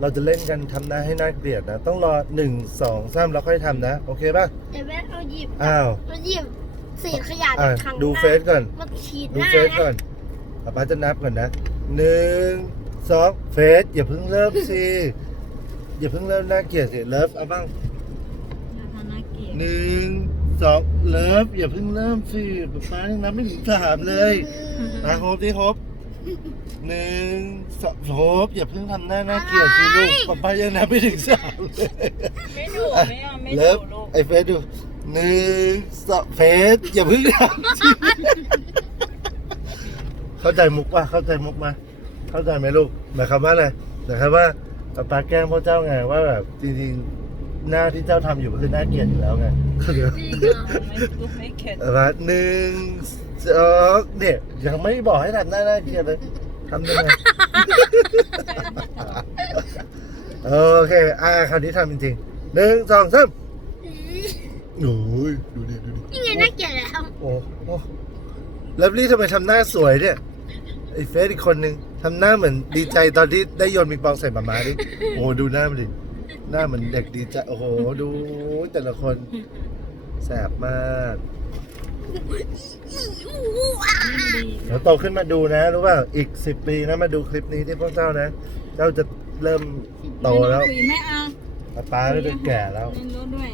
เราจะเล่นกันทำหน้าให้น่าเกลียดนะ ต้องรอหนึ่งสองสามแล้วค่อยทำนะ โอเคป่ะ เดี๋ยวแม่เอาหยิบอ้าวเอาหยิบเศษขยะอะจากถังดูน้ำเฟซก่อน มาฉีดหดูน้าเฟซก่อนป๊าป๊าจะนับก่อนนะหนึ่งสองเฟซอย่าเพิ่งเริ่มสิ อย่าเพิ่งเริ่มน่าเกลียดสิ เลิฟเอาบ้างน่าเกลียดหนึ่งสองเลิฟอย่าเพิ่งเริ่มสิป๊าป๊ายังนับไม่ถึงสามเลยนะโฮปดิโฮป หนึ่งสองโฮปอย่าเพิ่งทำหน้าน่าเกลียดสิลูกป๊าป๊ายังนับไม่ถึงสามเลยไม่ดุไม่เอาไม่เลิดุฟลูกไอ้เฟซดูหนึ่งสองเฟซอย่าเพิ่งทำสิเข้าใจมุกป่ะเข้าใจมุกมาเข้าใจไหมลูกหมายความว่าอะไรหมายความว่าป๊าป๊าแกล้งพ่อเจ้าไงว่าแบบจริงๆหน้าที่เจ้าทำอยู่ก็คือหน้าเกลียดอยู่แล้วไงเข้าใจไหมไม่ดุไม่เข็ดเอามาหนึ่ง สองเนี่ยยังไม่บอกให้ทำหน้าหน้าเกลียดเลยทำได้ไหมโอเค อ่าคราวนี้ทำจริงๆหนึ่งสองสามโอ้ยดูดิดูดินี่ไงน่าเกลียดแล้วโอ้โอ้แล้วลี่ทำไมทำหน้าสวยเนี่ยไอ้เฟสอีกคนนึงทำหน้าเหมือนดีใจตอนที่ได้โยนปิงปองใส่หมาม้าดิโอ้ดูหน้ามันดิหน้าเหมือนเด็กดีใจโอ้โหดูแต่ละคนแสบมาก เดี๋ยวโตขึ้นมาดูนะ รู้ป่ะอีกสิบปีนะมาดูคลิปนี้ที่พวกเจ้านะ เจ้าจะเริ่มโตแล้วคุยไม่เอาป้าป้าก็จะแก่แล้ว เล่นรถด้วย